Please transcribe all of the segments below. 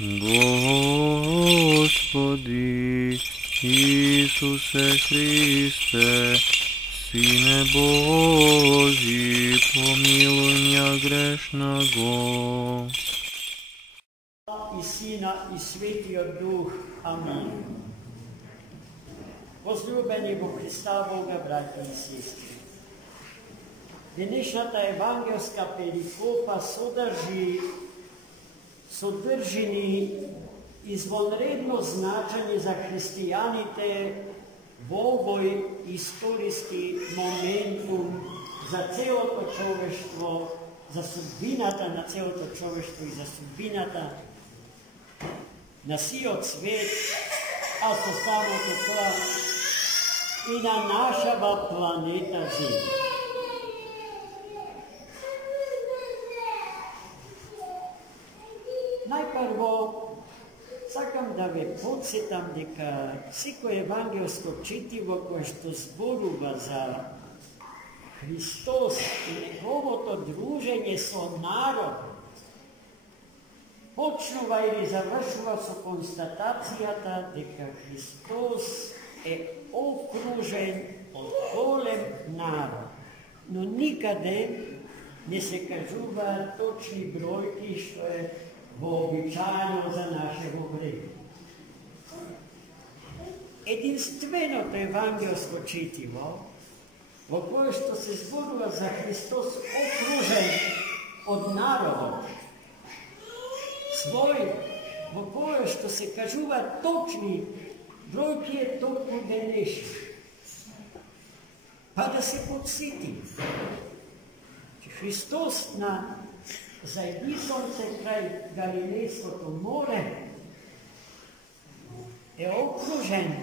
Господи Исусе Христе, Сине Божий, помилуй меня грешного. I Sina i Svetio Duh. Amen. Возлюбени во Христа Бога, братья и сестры, днешната евангелска перикопа содржи ни извонредно значење за христијаните во овој историски моментум за целото човештво, за судбината на целото човештво и за судбината на сиот свет, а со самото тоа и на нашава планета Земја. Најпрво, сакам да ве подсетам дека секој евангелско четиво кое што зборува за Христос и неговото дружење со народот, почнува или завршува со констатацијата дека Христос е окружен од голем народ, но никаде не се кажуваат точни бројки што е вообичаено за нашево време. Единственото евангелско четиво во кое што се зборува за Христос окружен од народот свој, во кое што се кажуваат точни бројки е токму денешни. Па да се подсетим, че Христос на зајдисонце крај Галилејското море е окружен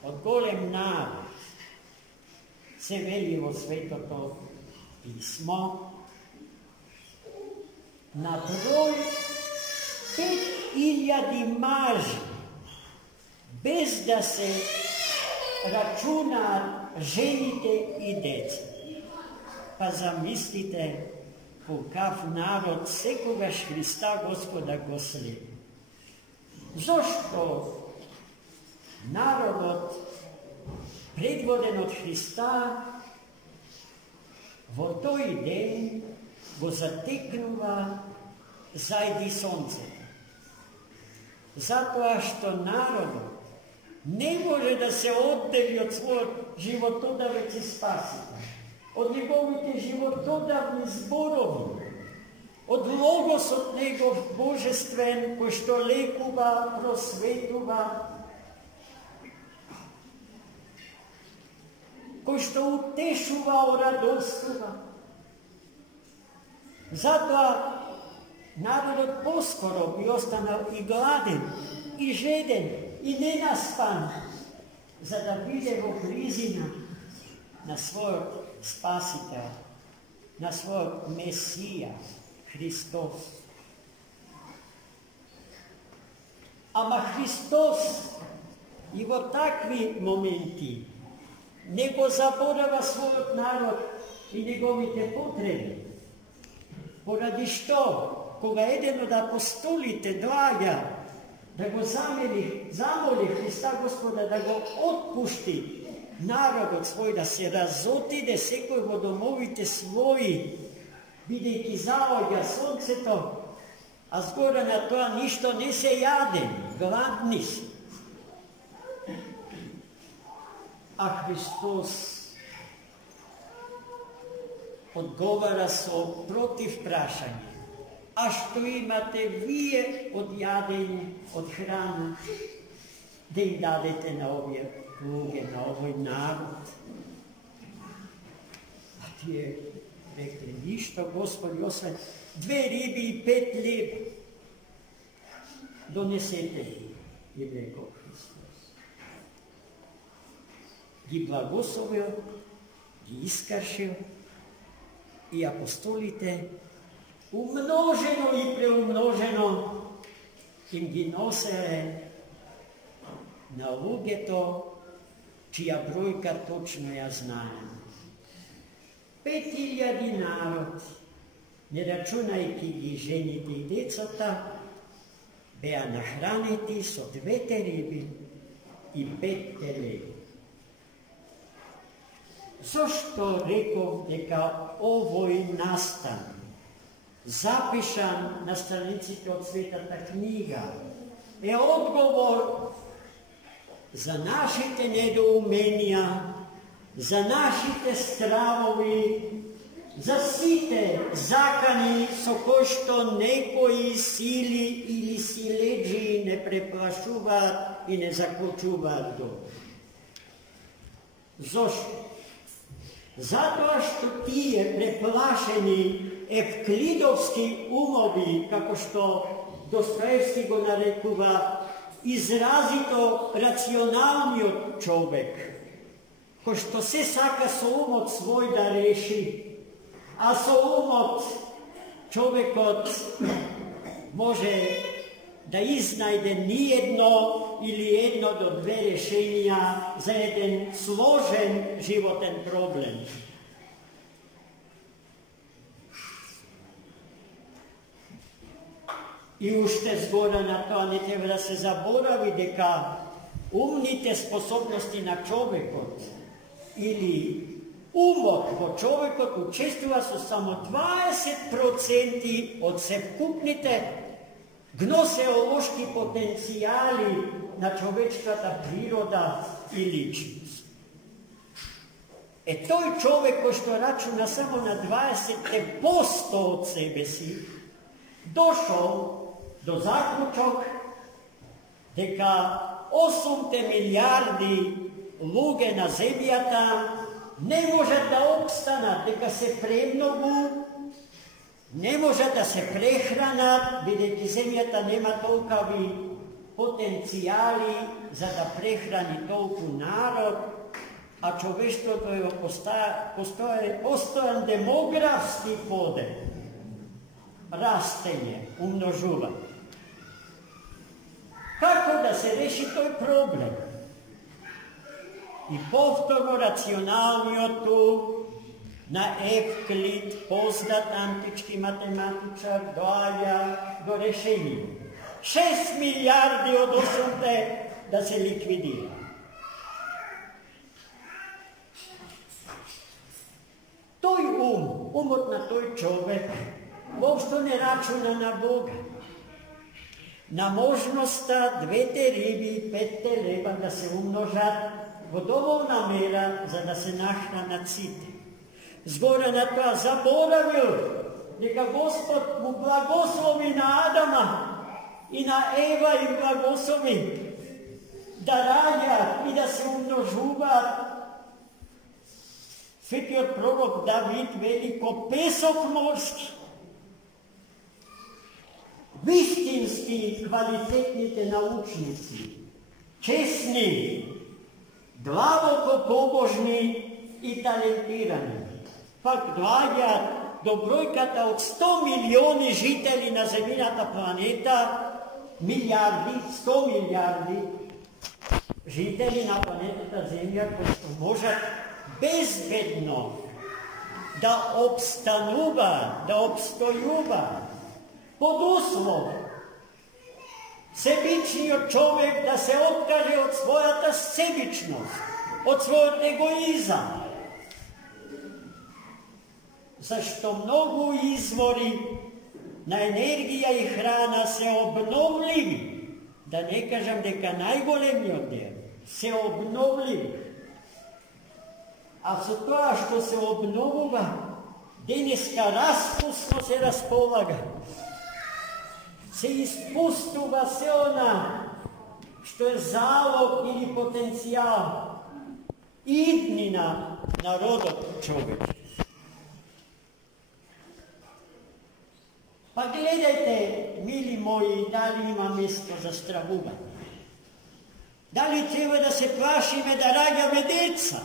од голем народ. Се вели во Светото писмо на број 5000 мажи, без да се рачунаат жените и деца. Па замислите колкав народ секогаш Христа Господа го следи. Зошто народот предводен од Христа во тој ден го затекнува зајди сонцето? Затоа што народот не може да се оддели од својот животодавец и спасител, од неговите животодавни зборови, од логосот негов божествен, кој што лекува, просветува, кој што утешува, орадостува. Затоа народот поскоро би останал и гладен, и жеден, и ненаспан, за да биде во близина на својот Спасител, на својот Месија, Христос. Ама Христос и во такви моменти не го заборава својот народ и неговите потреби. Поради што, кога еден од апостолите доаѓа да го замоли Христа Господа да го отпушти народот свој, да се разотиде секој во домовите своји, бидејќи заоѓа сонцето, а згоре на тоа ништо не се јаде, гладни се. А Христос одговара со против прашање. А што имате вие од јадење, од храна, да им дадете на овие луѓе, на овој народ? А тие рекле, ништо, Господи, освен 2 риби и 5 леба. Донесете ги, им рекол Христос. Ги благословил, ги искашил и апостолите умножено и преумножено им ги носеле на луѓето чија бројка точно ја знаеме. 5000 народ, не рачунајќи ги жените и децата, bea nahraniti со 2 риби и 5 телеви. Зошто реков дека овој настан, запишан на страниците од Светата книга, е одговор за нашите недоуменија, за нашите стравови, за сите закани со кои што некои сили или силеджи не преплашуваат и не закочуваат долу. Зошто? Затоа што тие преплашени евклидовски умови, како што Достоевски го нарекува изразито рационалниот човек, кој што се сака со умот свој да реши, а со умот човекот може да изнајде ниедно или 1 до 2 решенија за еден сложен животен проблем. И уште згора на тоа не треба да се заборави дека умните способности на човекот или умот во човекот учествува со само 20% од севкупните гносеолошки потенцијали на човечката природа и личност. Тој човек кој што рачуна само на 20% од себе си, дошол до заклучок дека 8 милиарди луѓе на земјата не можат да обстанат, дека се премногу, не можат да се прехранат, бидејќи земјата нема толкави потенцијали за да прехрани толку народ, а човештвото е постојан демографски подем, растење, умножување. Како да се реши тој проблем? И повторно рационалниот на Евклид, познат антички математичар, доаѓа до решение. 6 милиарди од 8 да се ликвидира. Тој умот на тој човек, воопшто не рачуна на Бога. На можноста 2 риби и 5 телева да се умножат во доволна мера за да се нахранат сите. Згора на тоа заборавил дека Господ му благослови на Адама и на Ева и благослови да раѓаат и да се умножуваат. Светиот пророк Давид вели ко песок морски. Вистински квалитетните научници, честни, длабоко побожни и талентирани, пак доаѓаат до бројката од 100 милиони жители на земјината планета, милиарди, 100 милиарди жители на планетата Земја, кои што можат безбедно да обстануваат, да обстојуваат, под услов себичниот човек да се откаже од својата себичност, од својот егоизам. Зашто многу извори на енергија и храна се обновливи, да не кажам дека најголемиот дел, се обновливи. А со тоа што се обновува, денеска распусно се располага. Се испустува се она што е залог или потенцијал идни на народот човек. Па гледајте, мили мои, дали има место за стравување? Дали треба да се плашиме да раѓаме деца?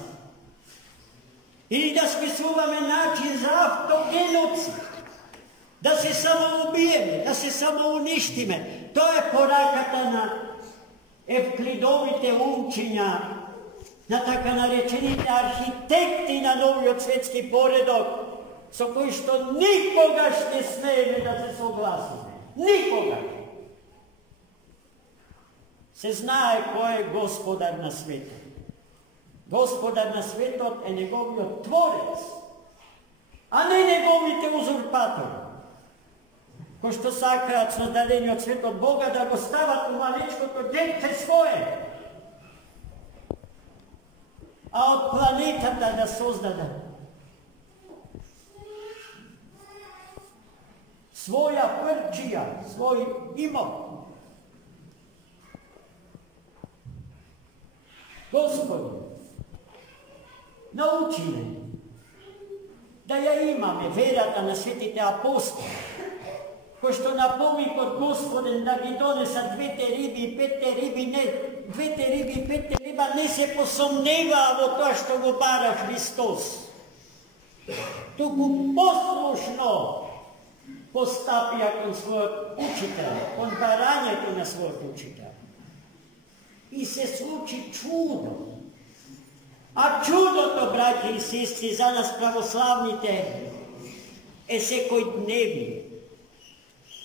Или да смислуваме начин за автогеноцид? Да се самоубиеме, да се самоуништиме? Тоа е пораката на евклидовите умчиња, на така наречените архитекти на новиот светски поредок, со кои што никогаш не смееме да се согласиме. Никогаш. se знае кој е Господар на светот. Господар на светот е неговиот Творец, а не неговите узурпатори, кои што сакаат создадениот свет од Бога да го стават у малечкото детче свое, а од планетата да создадат своја прчија, свој имот. Господи, научи ме да ја имаме верата на светите апостоли, кои што на помикот Господен да ги донесат двете риби и петте риби, двете риби и петте риба не се посомневаа во тоа што го бара Христос, туку послушно постапија кон својот учител, кон барањето на својот учител. И се случи чудо. А чудото, браќи и сестри, за нас православните е секој дневни.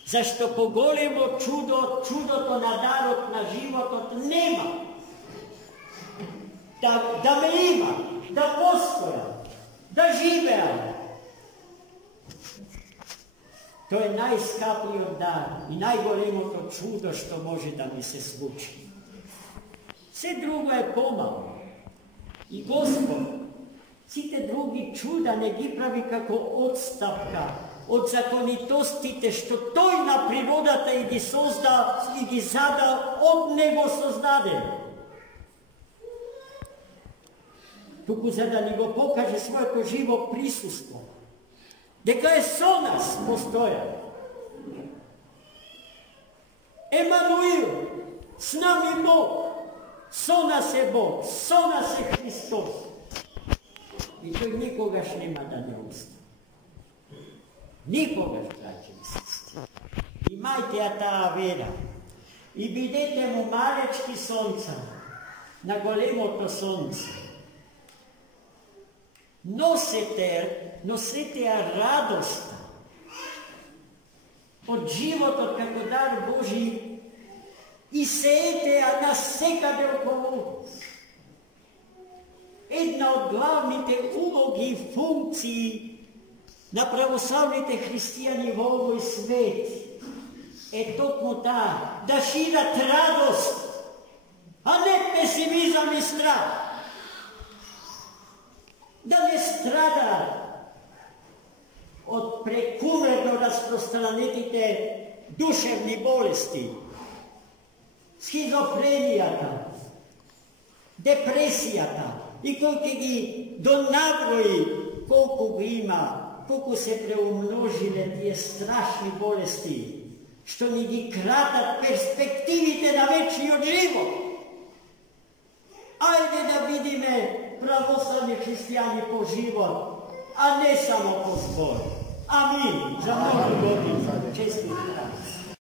Зашто поголемо чудо, чудото на дарот на животот нема. Да ме има, да постоја, да живеа. Тоа е најскапливиот дар и најголемото чудо што може да ми се случи. Се друго е помало. И Господ сите други чуда не ги прави како отстапка од законитостите што Тој на природата и ги созда и ги зада од Него создаде. Туку за да ни го покаже своето живо присуство, дека е со нас постоја. Емануил, с нами Бог, со нас е Бог, со нас е Христос. И тој никогаш нема да не остане. Никогаш, браќи и сестри. Имајте ја таа вера и бидете му малечки сонца на големото сонце. Носете ја радоста од животот како дар Божи и сеете ја насекаде околу. Една од главните улоги и функции на православните христијани во овој свет е токму таа, да шират радост, а не песимизам и страх. Да не страдаат од прекумерно распространетите душевни болести, схизофренијата, депресијата, и кој ќе ги донаброи колку ги има, колку се преумножиле тие страшни болести, што ни ги кратат перспективите на вечниот живот. Ајде да видиме православни христијани по живот, а не само по збор. Амин. За многу години. Честит.